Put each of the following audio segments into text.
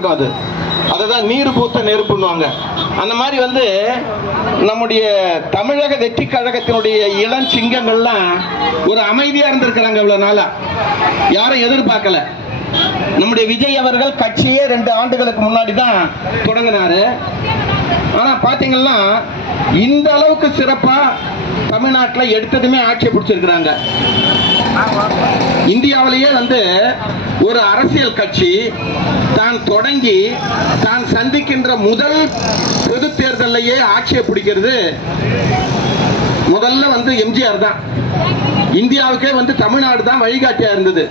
இருக்கும். அதுதான் நீர் பூத்த நெருப்புன்னுவாங்க. அந்த மாதிரி வந்து நம்முடைய தமிழக வெற்றி கழகத்தினுடைய இளம் சிங்கங்கள்லாம் ஒரு அமைதியா இருந்திருக்கிறாங்க. இவ்வளவு நாளா யாரும் எதிர்பார்க்கல. நம்முடைய விஜய் அவர்கள் கட்சியே 2 ஆண்டுகளுக்கு முன்னாடி தான் தொடங்கினாரு. ஆனா பாத்தீங்கன்னா இந்த அளவுக்கு சிறப்பா தமிழ்நாட்டில் எடுத்ததுமே ஆட்சி பிடிச்சிருக்கிறாங்க. இந்தியாவிலேயே வந்து ஒரு அரசியல் கட்சி தான் தொடங்கி தான் சந்திக்கின்ற முதல் பொது தேர்தலையே ஆட்சியை பிடிக்கிறது முதல்ல வந்து எம்ஜிஆர் தான். இந்தியாவுக்கே வந்து தமிழ்நாடு தான் வழிகாட்டியா இருந்தது.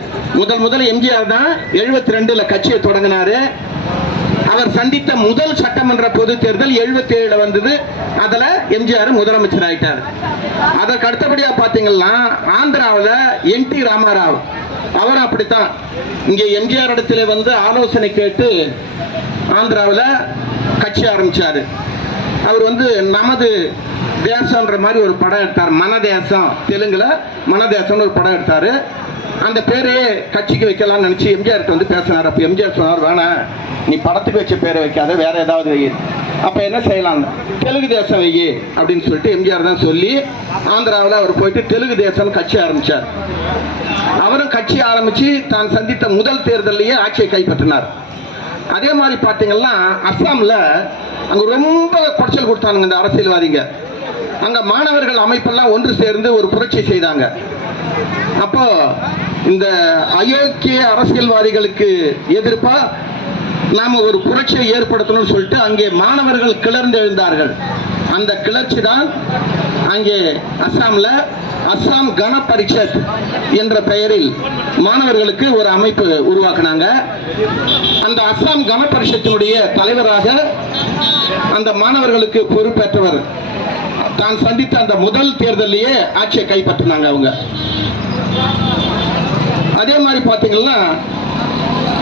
முதல் எம்ஜிஆர் தான் 72ல கட்சியை தொடங்கினாரு. அவர் சந்தித்த முதல் சட்டமன்ற பொது தேர்தல் 77 வந்தது. அதுல எம்ஜிஆர் முதலமைச்சர் ஆயிட்டார். அதற்கு அடுத்தபடியா பாத்தீங்கன்னா ஆந்திராவில் NT ராமாராவ் அவர் அப்படித்தான் இங்கே எம்ஜிஆர் இடத்துல வந்து ஆலோசனை கேட்டு ஆந்திராவில் கட்சி ஆரம்பிச்சாரு. அவர் வந்து நமது தேசம்ன்ற மாதிரி ஒரு படம் எடுத்தார். மனதேசம், தெலுங்குல மனதேசம்னு ஒரு படம் எடுத்தாரு. அந்த பேரையே கட்சிக்கு வைக்கலாம்னு நினைச்சு எம்ஜிஆர் வந்து பேசினார். அப்ப எம்ஜிஆர் சொன்னார், வேணாம், நீ படத்துக்கு வச்ச பேரை வைக்காத, வேற ஏதாவது வை. அப்ப என்ன செய்யலாம், தெலுங்கு தேசம் வை அப்படின்னு சொல்லிட்டு எம்ஜிஆர் தான் சொல்லி ஆந்திராவில் அவர் போயிட்டு தெலுங்கு தேசம் கட்சி ஆரம்பிச்சார். அவரும் கட்சி ஆரம்பிச்சு தான் சந்தித்த முதல் தேர்தலையே ஆட்சியை கைப்பற்றினார். அதே மாதிரி பாத்தீங்கன்னா அஸ்ஸாம்ல அங்க ரொம்ப குறைச்சல் கொடுத்தானுங்க இந்த அரசியல்வாதிங்க. அங்க மாணவர்கள் அமைப்பெல்லாம் ஒன்று சேர்ந்து ஒரு புரட்சி செய்தாங்க. அப்போ இந்த அயோக்கிய அரசியல்வாதிகளுக்கு எதிர்ப்பா நாம ஒரு புரட்சியை ஏற்படுத்தணும்னு சொல்லிட்டு அங்கே மாணவர்கள் கிளர்ந்து எழுந்தார்கள். அந்த கிளர்ச்சி தான் அங்கே அஸ்ஸாம்ல அஸ்ஸாம் கன பரிஷத் என்ற பெயரில் மாணவர்களுக்கு ஒரு அமைப்பு உருவாக்குனாங்க. அந்த அஸ்ஸாம் கன பரிஷத்தினுடைய தலைவராக அந்த மாணவர்களுக்கு பொறுப்பேற்றவர் தான் சந்தித்த அந்த முதல் தேர்தலையே ஆட்சியை கைப்பற்றினாங்க அவங்க. அதே மாதிரி பாத்தீங்கன்னா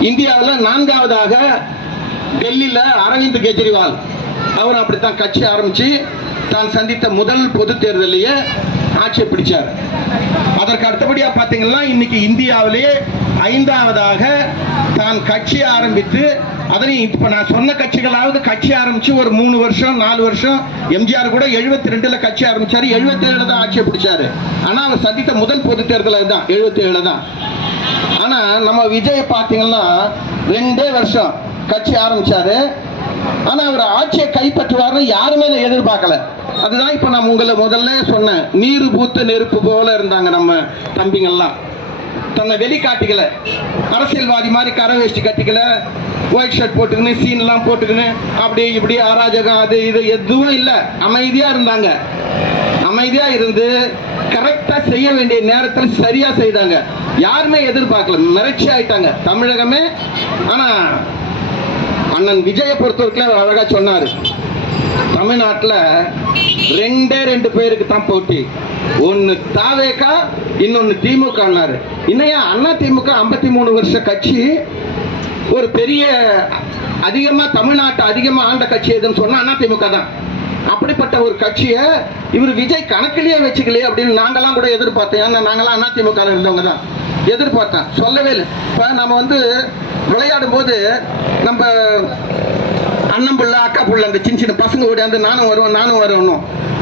இந்தியாவில் 4வதாக டெல்லியில அரவிந்த் கெஜ்ரிவால் அவர் அப்படித்தான் கட்சி ஆரம்பிச்சு தான் சந்தித்த முதல் பொது தேர்தலையே ஆட்சியை பிடிச்சார். அதற்கு அடுத்தபடியா பாத்தீங்கன்னா இன்னைக்கு இந்தியாவிலேயே 5வதாக தான் கட்சி ஆரம்பித்து அதனையும் இப்ப நான் சொன்ன கட்சிகளாவது கட்சி ஆரம்பிச்சு ஒரு 3 வருஷம் 4 வருஷம். எம்ஜிஆர் கூட 72ல கட்சி ஆரம்பிச்சாரு, 77 தான் ஆட்சியை பிடிச்சாரு. ஆனா அவர் சந்தித்த முதல் பொது தேர்தல் தான் 77 தான். ஆனா நம்ம விஜய் பாத்தீங்கன்னா 2 வருஷம் கட்சி ஆரம்பிச்சாரு. ஆனா அவர் ஆட்சியை கைப்பற்றுவாரு யாருமே எதிர்பார்க்கல. அதுதான் இப்ப நான் உங்களை முதல்ல சொன்னேன், நீர் பூத்த நெருப்பு போல இருந்தாங்க நம்ம தம்பிங்கெல்லாம். தன்னை வெளிக்காட்டிக்கல, அரசியல்வாதி மாதிரி கரை வேஷ்டி கட்டிக்கல, ஒயிட் ஷர்ட் போட்டுக்கின்னு சீன் எல்லாம் போட்டுக்கின்னு அப்படி இப்படி அராஜகம் அது இது எதுவும் இல்லை. அமைதியா இருந்தாங்க. அமைதியா இருந்து கரெக்டா செய்ய வேண்டிய நேரத்தில் சரியா செய்தாங்க. யாருமே எதிர்பார்க்கல, மிரட்சி ஆயிட்டாங்க தமிழகமே. ஆனா அண்ணன் விஜயை பொறுத்தவரைக்கும் அவர் அழகா சொன்னாரு, தமிழ்நாட்டில் 2 பேருக்கு தான் போட்டி, ஒன்னு தாவேகா இன்னொன்னு திமுக. இன்னையா அண்ணா திமுக 53 வருஷ கட்சி, ஒரு பெரிய அதிகமா தமிழ்நாட்டை அதிகமா ஆண்ட கட்சி எதுன்னு சொன்னா அண்ணா திமுக தான். அப்படிப்பட்ட ஒரு கட்சியை இவர் விஜய் கணக்கிலேயே வச்சுக்கலையே அப்படின்னு நாங்கெல்லாம் கூட எதிர்பார்த்தோம். ஏன்னா நாங்கெல்லாம் அண்ணா திமுக இருந்தவங்க தான், எதிர்பார்த்தேன். சொல்லவே இல்லை. இப்ப நம்ம வந்து விளையாடும் போது நம்ம அண்ணன் புள்ள அக்கா புள்ள அந்த சின்ன சின்ன பசங்க ஓடியாந்து நானும் வருவேன்.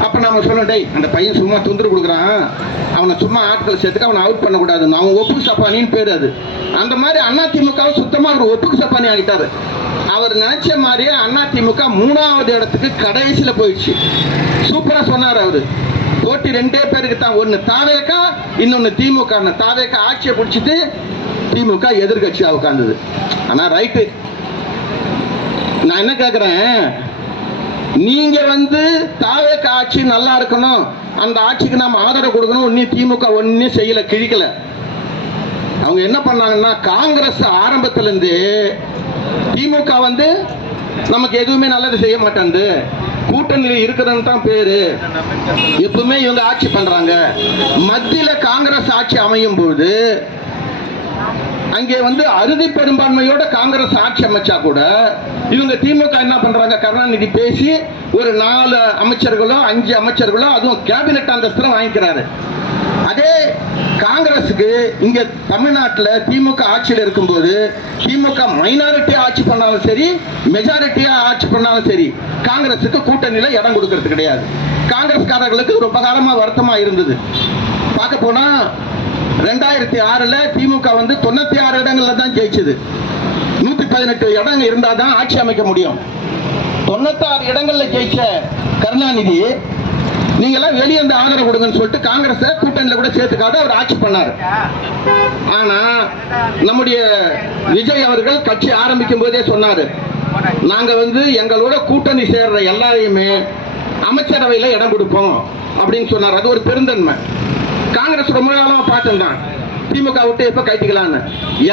அப்ப நம்ம சொல்லணும், டேய் அந்த பையன் சும்மா தொந்தரவு கொடுக்குறான், அவனை சும்மா ஆட்களை சேர்த்துக்க, அவனை அவுட் பண்ணக்கூடாதுன்னு. அவன் ஒப்புக்கு சப்பானின்னு பேரு அது. அந்த மாதிரி அதிமுக சுத்தமா அவர் ஒப்புக்கு சப்பானி ஆகிட்டாரு. அவர் நினைச்ச மாதிரியே அதிமுக 3வது இடத்துக்கு கடைசியில போயிடுச்சு. சூப்பரா சொன்னார் அவரு. போட்டி 2 பேருக்கு தான், ஒன்னு தாவேகா இன்னொன்னு திமுக. தாவேகா ஆட்சியை பிடிச்சிட்டு திமுக எதிர்கட்சியா உட்கார்ந்தது. ஆனா ரைட்டு, நான் என்ன கேக்குறேன், நீங்க வந்து தாவேகா ஆட்சி நல்லா இருக்கணும், அந்த ஆட்சிக்கு நாம ஆதரவு கொடுக்கணும், ஒன்னும் திமுக ஒன்னும் செய்யல, கிழிக்கல. அவங்க என்ன பண்ணாங்கன்னா, காங்கிரஸ் ஆரம்பத்துல இருந்து திமுக வந்து நமக்கு எதுவுமே நல்லது செய்ய மாட்டாங்க, கூட்டணியில் இருக்கிறன்னு தான் பேரு, எப்பவுமே இவங்க ஆட்சி பண்றாங்க. மத்தியில காங்கிரஸ் ஆட்சி அமையும் போது அங்கே வந்து அறுதி பெரும்பான்மையோட காங்கிரஸ் ஆட்சி அமைச்சா கூட இவங்க திமுக என்ன பண்றாங்க, கருணாநிதி பேசி ஒரு 4 அமைச்சர்களோ 5 அமைச்சர்களோ அதுவும் கேபினெட் அந்தஸ்து வாங்கிக்கிறாரு. அதே காங்கிரஸுக்கு இங்க தமிழ்நாட்டில் திமுக ஆட்சியில் இருக்கும்போது திமுக மைனாரிட்டியா ஆட்சி பண்ணாலும் சரி, மெஜாரிட்டியா ஆட்சி பண்ணாலும் சரி, காங்கிரஸுக்கு கூட்டணியில இடம் கொடுக்கறது கிடையாது. காங்கிரஸ்காரர்களுக்கு ரொம்ப காலமா வருத்தமா இருந்தது. பார்க்க போனா 2006 திமுக வந்து 96 இடங்கள்ல தான் ஜெயிச்சது. 118 இடம் இருந்தாதான் ஆட்சி அமைக்க முடியும். 96 இடங்கள்ல ஜெயிச்ச கருணாநிதி நீங்க எல்லாம் வெளியே இருந்து ஆதரவு கொடுங்கன்னு சொல்லிட்டு காங்கிரஸ் கூட்டணியில கூட சேர்த்துக்காத அவர் ஆட்சி பண்ணாரு. ஆனா நம்முடைய விஜய் அவர்கள் கட்சி ஆரம்பிக்கும் போதே சொன்னாரு, நாங்க வந்து எங்களோட கூட்டணி சேர்ற எல்லாரையுமே அமைச்சரவையில இடம் கொடுப்போம் அப்படின்னு சொன்னார். அது ஒரு பெருந்தன்மை. காங்கிரஸ் ரொம்ப காலமா பார்த்துதான் திமுக விட்டு எப்ப கைட்டிக்கலான்னு.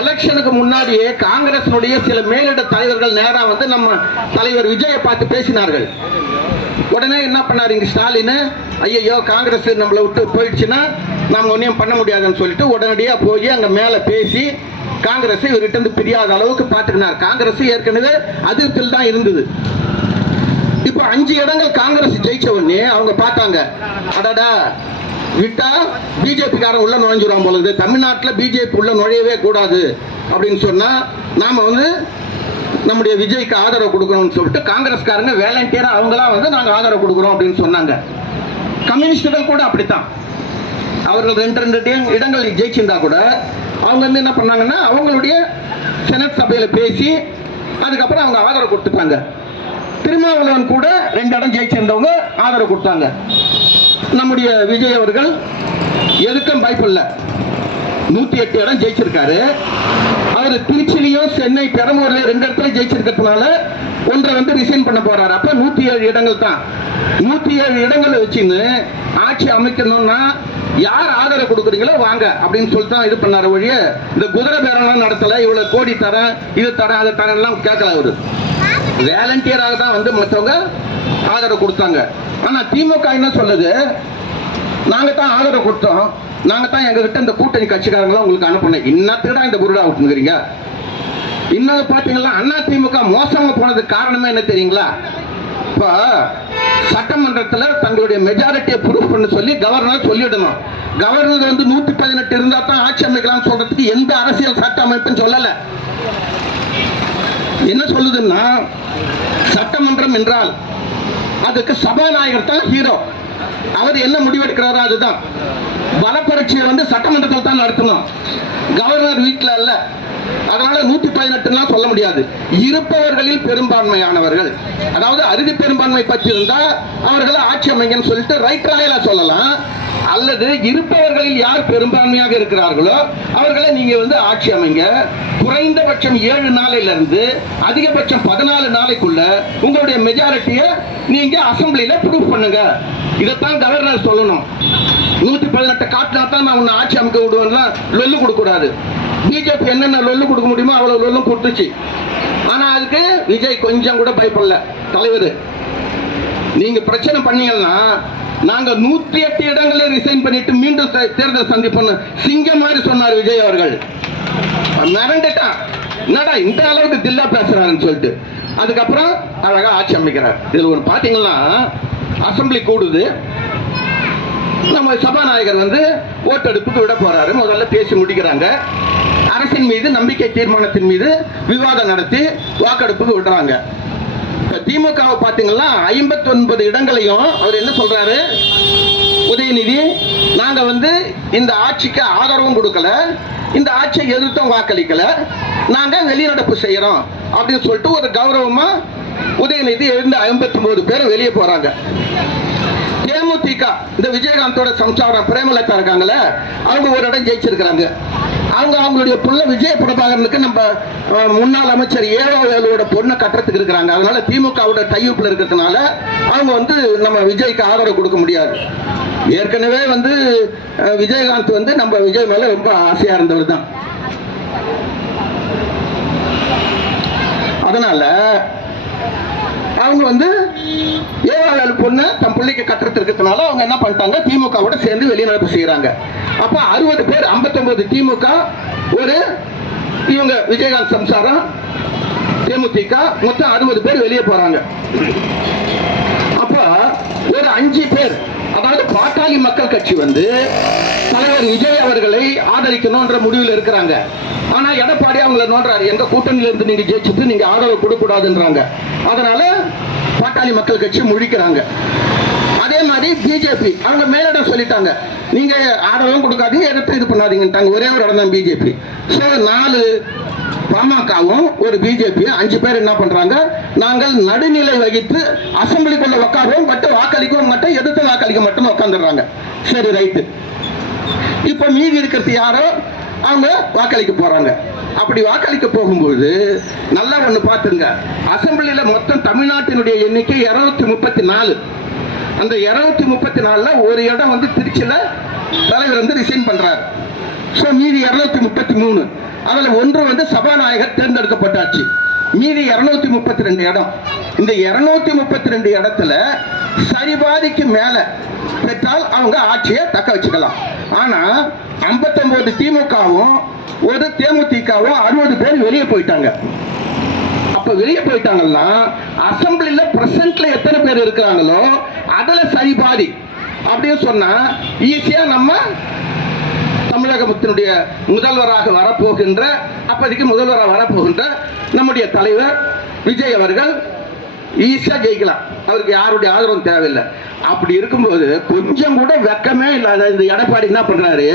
எலெக்ஷனுக்கு முன்னாடியே காங்கிரஸினுடைய சில மேலிட தலைவர்கள் நேரா வந்து நம்ம தலைவர் விஜயை பார்த்து பேசினார்கள். உடனே என்ன பண்ணாரு இங்க ஸ்டாலின், ஐயோ காங்கிரஸ் நம்மளை விட்டு போயிடுச்சுன்னா நாம ஒன்றையும் பண்ண முடியாதுன்னு சொல்லிட்டு உடனடியா போய் அங்க மேல பேசி காங்கிரஸ் இவர்கிட்ட இருந்து பிரியாத அளவுக்கு பார்த்துக்கினார். காங்கிரஸ் ஏற்கனவே அதிருப்தியில் தான் இருந்தது. இப்ப 5 இடங்கள் காங்கிரஸ் ஜெயிச்ச உடனே அவங்க பார்த்தாங்க, அடடா விட்டா பிஜேபி காரன் உள்ள நுழைஞ்சிரும் போலது, தமிழ்நாட்டில் பிஜேபி உள்ள நுழையவே கூடாது அப்படின்னு சொன்னா நாம வந்து நம்முடைய விஜய்க்கு ஆதரவு கொடுக்கணும்னு சொல்லிட்டு காங்கிரஸ்காரங்க வேலண்டியரா அவங்களா வந்து நாங்க ஆதரவு கொடுக்குறோம் அப்படின்னு சொன்னாங்க. கம்யூனிஸ்டுகள் கூட அப்படித்தான். அவர்கள் 2 இடங்கள் ஜெயிச்சிருந்தா கூட அவங்க வந்து என்ன பண்ணாங்கன்னா அவங்களுடைய செனட் சபையில பேசி அதுக்கப்புறம் அவங்க ஆதரவு கொடுத்துட்டாங்க. திருமாவளவன் கூட 2 இடம் ஜெயிச்சிருந்தவங்க ஆதரவு கொடுத்தாங்க. நம்முடைய விஜய் அவர்கள் எதுக்கும் பயப்படல, 108 இடம் ஜெயிச்சிருக்காரு. அவர் திருச்சியிலையும் சென்னை பெரம்பூர்ல 2 இடத்துல ஜெயிச்சிருக்கிறதுனால 1 வந்து ரிசைன் பண்ண போறாரு. அப்ப 107 இடங்கள் தான். 107 இடங்களை வச்சுன்னு ஆட்சி அமைக்கணும்னா யார் ஆதரவு கொடுக்குறீங்களோ வாங்க அப்படின்னு சொல்லிட்டு தான் இது பண்ணாரு ஒழிய இந்த குதிரை பேரம் நடத்தல. இவ்வளவு கோடி தரேன், இது தரேன், அதை தரேன் எல்லாம் கேட்கல. அவரு வேலண்டியராக தான் வந்து மற்றவங்க ஆதரவு கொடுத்தாங்க. ஆனா திமுக என்ன சொல்லுது, நாங்க தான் ஆதரவு கொடுத்தோம், நாங்க தான் எங்க கிட்ட இந்த கூட்டணி கட்சிக்காரங்களாம் உங்களுக்கு அனுப்பணும், இன்னத்துக்கு இந்த புருடா விட்டுங்கிறீங்க. இன்னொரு பாத்தீங்களா அண்ணா திமுக மோசமா போனதுக்கு காரணமே என்ன தெரியுங்களா? இப்ப சட்டமன்றத்தில் தங்களுடைய மெஜாரிட்டியை ப்ரூவ் பண்ண சொல்லி கவர்னர் சொல்லிடணும். கவர்னர் வந்து 118 இருந்தா தான் ஆட்சி அமைக்கலாம் சொல்றதுக்கு எந்த அரசியல் சட்ட அமைப்புன்னு சொல்லல. என்ன சொல்லுதுன்னா சட்டமன்றம் என்றால் அதுக்கு சபாநாயகர் தான் ஹீரோ. அவர் என்ன முடிவெடுக்கிறாரோ அதுதான். பலப்பரட்சியை வந்து சட்டமன்றத்தில் தான் நடத்தணும், கவர்னர் வீட்டில் அல்ல. அதனால 118 சொல்ல முடியாது. இருப்பவர்களில் பெரும்பான்மையானவர்கள், அதாவது அறுதி பெரும்பான்மை பற்றி இருந்தா அவர்களை ஆட்சி அமைங்கன்னு சொல்லிட்டு ரைட் ராயலா சொல்லலாம். அல்லது இருப்பவர்களில் யார் பெரும்பான்மையாக இருக்கிறார்களோ அவர்களை நீங்க வந்து ஆட்சி அமைங்க. குறைந்தபட்சம் 7 நாளையில இருந்து அதிகபட்சம் 14 நாளைக்குள்ள உங்களுடைய மெஜாரிட்டியை நீங்க அசம்பிளியில ப்ரூவ் பண்ணுங்க. இதைத்தான் கவர்னர் சொல்லணும். 118 காட்டினா தான் நான் உன்னை ஆட்சி அமைக்க விடுவேன்னா லொல்லு கொடுக்க கூடாது. பிஜேபி என்னென்ன லொல்லு கொடுக்க முடியுமோ அவ்வளவு லொல்லும் கொடுத்துச்சு. ஆனா அதுக்கு விஜய் கொஞ்சம் கூட பயப்படல. தலைவர் நீங்க பிரச்சனை பண்ணீங்கன்னா நாங்க 108 இடங்களை ரிசைன் பண்ணிட்டு மீண்டும் தேர்தல் சந்திப்போம் சிங்கம் மாதிரி சொன்னார் விஜய் அவர்கள். மிரண்டுட்டான், என்னடா இந்த அளவுக்கு தில்லா பேசுறாருன்னு சொல்லிட்டு அதுக்கப்புறம் அழகா ஆட்சி அமைக்கிறார். இதுல ஒரு பாத்தீங்கன்னா அசம்பிளி கூடுது, நம்ம சபாநாயகர் வந்து ஓட்டெடுப்புக்கு விட போறாரு. முதல்ல பேசி முடிக்கிறாங்க. அரசின் மீது நம்பிக்கை தீர்மானத்தின் மீது விவாதம் நடத்தி வாக்கெடுப்புக்கு விடுறாங்க. திமுக பாத்தீங்கன்னா 59 இடங்களையும் அவர் என்ன சொல்றாரு, உதயநிதி நாங்க வந்து இந்த ஆட்சிக்கு ஆதரவும் கொடுக்கல, இந்த ஆட்சியை எதிர்த்தும் வாக்களிக்கல, நாங்க வெளிநடப்பு செய்யறோம் அப்படின்னு சொல்லிட்டு ஒரு கௌரவமா உதயநிதி எழுந்து 59 பேர் வெளியே போறாங்க. தேமுதிக இந்த விஜயகாந்தோட சம்சாரம் பிரேமலதா இருக்காங்கல்ல, அவங்க ஒரு இடம் ஜெயிச்சிருக்கிறாங்க. அவங்க அவங்களுடைய புள்ள விஜய பிரபாகரனுக்கு நம்ம முன்னாள் அமைச்சர் ஏழோட பொண்ணை கட்டுறதுக்கு இருக்கிறாங்க. அதனால திமுகவோட டைப்ல இருக்கிறதுனால அவங்க வந்து நம்ம விஜய்க்கு ஆதரவு கொடுக்க முடியாது. ஏற்கனவே வந்து விஜயகாந்த் வந்து நம்ம விஜய் மேல ரொம்ப ஆசையா இருந்தவர் தான். அதனால அவங்க வந்து ஏழாவது பொண்ணு தன் பிள்ளைக்கு கட்டுறது இருக்கிறதுனால அவங்க என்ன பண்ணிட்டாங்க, திமுகவோட சேர்ந்து வெளிநடப்பு செய்யறாங்க. அப்ப 60 பேர் 59 திமுக, ஒரு இவங்க விஜயகாந்த் சம்சாரம் தேமுதிக, மொத்தம் 60 பேர் வெளியே போறாங்க. அப்ப ஒரு 5 பேர் அதாவது பாட்டாளி மக்கள் கட்சி வந்து தலைவர் விஜய் அவர்களை ஆதரிக்கணும்ன்ற முடிவில் இருக்கிறாங்க. ஆனா எடப்பாடி அவங்களை நோன்றாரு, எங்க கூட்டணியில இருந்து நீங்க ஜெயிச்சுட்டு நீங்க ஆதரவு கொடுக்க கூடாதுன்றாங்க. அதனால பாட்டாளி மக்கள் கட்சி முழிக்கிறாங்க. அதே மாதிரி பிஜேபி அவங்க மேலிடம் சொல்லிட்டாங்க, நீங்க ஆதரவும் கொடுக்காதீங்க, எதிர்த்து இது பண்ணாதீங்கட்டாங்க. ஒரே ஒரு இடம் தான் பிஜேபி. ஸோ 4 பாமகவும் ஒரு பிஜேபி 5 பேர் என்ன பண்றாங்க, நாங்கள் நடுநிலை வகித்து அசம்பிளிக்குள்ள உட்காருவோம், மட்டும் வாக்களிக்கவும் மட்டும், எதிர்த்து வாக்களிக்க மட்டும் உட்காந்துடுறாங்க. சரி, ரைட்டு. இப்ப மீதி இருக்கிறது யாரோ அவங்க வாக்களிக்க போறாங்க. அப்படி வாக்களிக்க போகும்போது நல்லா ஒண்ணு பாத்துங்க, அசம்பிளியில மொத்தம் தமிழ்நாட்டினுடைய எண்ணிக்கை 234. அந்த 234ல ஒரு இடம் வந்து திருச்சியில தலைவர் வந்து ரிசைன் பண்றாரு. ஸோ மீதி 233. அதுல ஒன்று வந்து சபாநாயகர் தேர்ந்தெடுக்கப்பட்டாச்சு. மீதி 232 இடம். இந்த 232 இடத்துல சரிபாதிக்கு மேல பெற்றால் அவங்க ஆட்சியை தக்க வச்சுக்கலாம். ஆனா 59 திமுகவும் ஒரு தேமுதிகவும் 60 பேர் வெளியே போயிட்டாங்க. அப்ப வெளியே போயிட்டாங்கன்னா அசம்பிளில பிரசன்ட்ல எத்தனை பேர் இருக்கிறாங்களோ அதுல சரிபாதி அப்படின்னு சொன்னா ஈஸியா நம்ம தமிழகத்தினுடைய முதல்வராக வரப்போகின்ற, அப்போதைக்கு முதல்வராக வரப்போகின்ற நம்முடைய தலைவர் விஜய் அவர்கள் ஈஸியா ஜெயிக்கலாம். அவருக்கு யாருடைய ஆதரவும் தேவையில்லை. அப்படி இருக்கும்போது கொஞ்சம் கூட வெக்கமே இல்லாத இந்த எடப்பாடி என்ன பண்றாரு,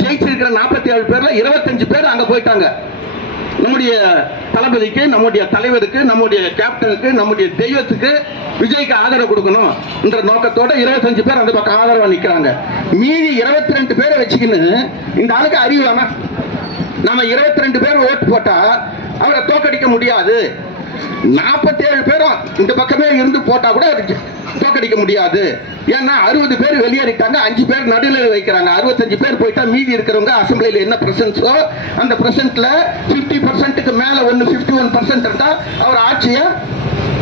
ஜெயிச்சிருக்கிற 47 பேர்ல 25 பேர் அங்க போயிட்டாங்க. நம்முடைய தளபதிக்கு, நம்முடைய தலைவருக்கு, நம்முடைய கேப்டனுக்கு, நம்முடைய தெய்வத்துக்கு, விஜய்க்கு ஆதரவு கொடுக்கணும் என்ற நோக்கத்தோட 25 பேர் அந்த பக்கம் ஆதரவா நிக்கிறாங்க. மீதி 22 பேரை வச்சுக்கின்னு இந்த ஆளுக்கு அறிவு வேணா, நம்ம 22 பேர் ஓட்டு போட்டா அவரை தோக்கடிக்க முடியாது, 47 பேரும் இந்த பக்கமே இருந்து போட்டா கூட தோக்கடிக்க முடியாது. ஏன்னா 60 பேர் வெளியேறிட்டாங்க, 5 பேர் நடுநிலை வைக்கிறாங்க. 65 பேர் போயிட்டா மீதி இருக்கிறவங்க அசம்பிளியில் என்ன பிரசன்ஸோ அந்த பிரசன்ட்ல 50%க்கு மேல 51% இருந்தா அவர் ஆட்சியை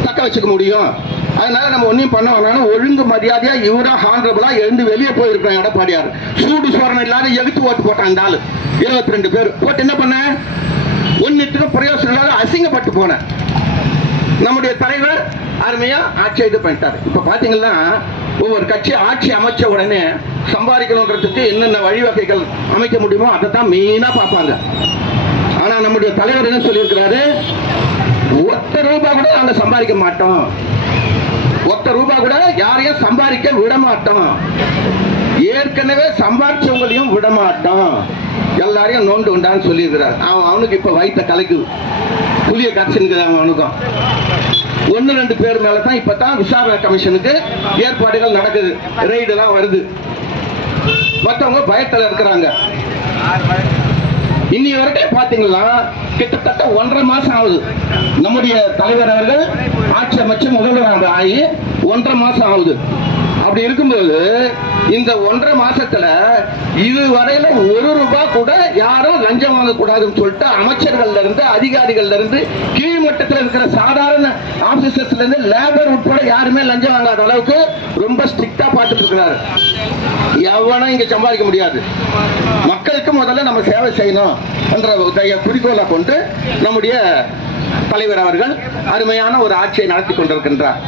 தக்க வச்சுக்க முடியும். அதனால நம்ம ஒன்னும் பண்ண வேணாலும் ஒழுங்கு மரியாதையா இவரா ஹானரபிளா எழுந்து வெளியே போயிருக்கோம். எடப்பாடியார் சூடு சோரணம் இல்லாத எகுத்து ஓட்டு போட்டான். அந்த ஆளு 22 பேர் போட்டு என்ன பண்ண, ஒன்னுத்துக்கும் பிரயோசனம் இல்லாத அசிங்கப்பட்டு போன நம்முடைய தலைவர் அருமையா ஆட்சி இது பண்ணிட்டாரு. இப்ப பாத்தீங்கன்னா ஒவ்வொரு கட்சி ஆட்சி அமைச்ச உடனே சம்பாதிக்கணுன்றதுக்கு என்னென்ன வழிவகைகள் அமைக்க முடியுமோ அதை தான் மெயினா பார்ப்பாங்க. ஆனா நம்முடைய தலைவர் என்ன சொல்லியிருக்கிறாரு, ஒத்த ரூபாய் கூட நாங்க சம்பாதிக்க மாட்டோம், ஒத்த ரூபாய் கூட யாரையும் சம்பாதிக்க விட மாட்டோம், ஏற்கனவே சம்பாதிச்சவங்களையும் விட மாட்டோம், எல்லாரையும் நோண்டு உண்டான்னு சொல்லியிருக்கிறார். அவனுக்கு இப்ப வயிற்ற கலக்குது, புதிய கட்சின்னு அவனுக்கும் 1-2 பேர் மேலதான் இப்பதான் விசாரணை கமிஷனுக்கு ஏற்பாடுகள் நடக்குது, ரெய்டு எல்லாம் வருது, மற்றவங்க பயத்தில் இருக்கிறாங்க. இன்னி வரைக்கும் பாத்தீங்கன்னா கிட்டத்தட்ட 1.5 மாசம் ஆகுது. நம்முடைய தலைவர் அவர்கள் ஆட்சி அமைச்சு முதல்வராக ஆகி 1.5 மாசம் ஆகுது. அப்படி இருக்கும்போது இந்த 1.5 மாசத்துல இதுவரையில 1 ரூபாய் கூட யாரும் லஞ்சம் வாங்கக்கூடாதுன்னு சொல்லிட்டு அமைச்சர்கள்ல இருந்து, அதிகாரிகள்ல இருந்து, கீழ்மட்டத்தில் இருக்கிற சாதாரண ஆபீசர்ஸ்ல இருந்து, லேபர் உட்பட யாருமே லஞ்சம் வாங்காத அளவுக்கு ரொம்ப ஸ்ட்ரிக்டா பார்த்துட்டு இருக்கிறாரு. எவனும் இங்க சம்பாதிக்க முடியாது. மக்களுக்கு முதல்ல நம்ம சேவை செய்யணும் என்ற குறிக்கோளை கொண்டு நம்முடைய தலைவர் அவர்கள் அருமையான ஒரு ஆட்சியை நடத்தி கொண்டிருக்கின்றார்.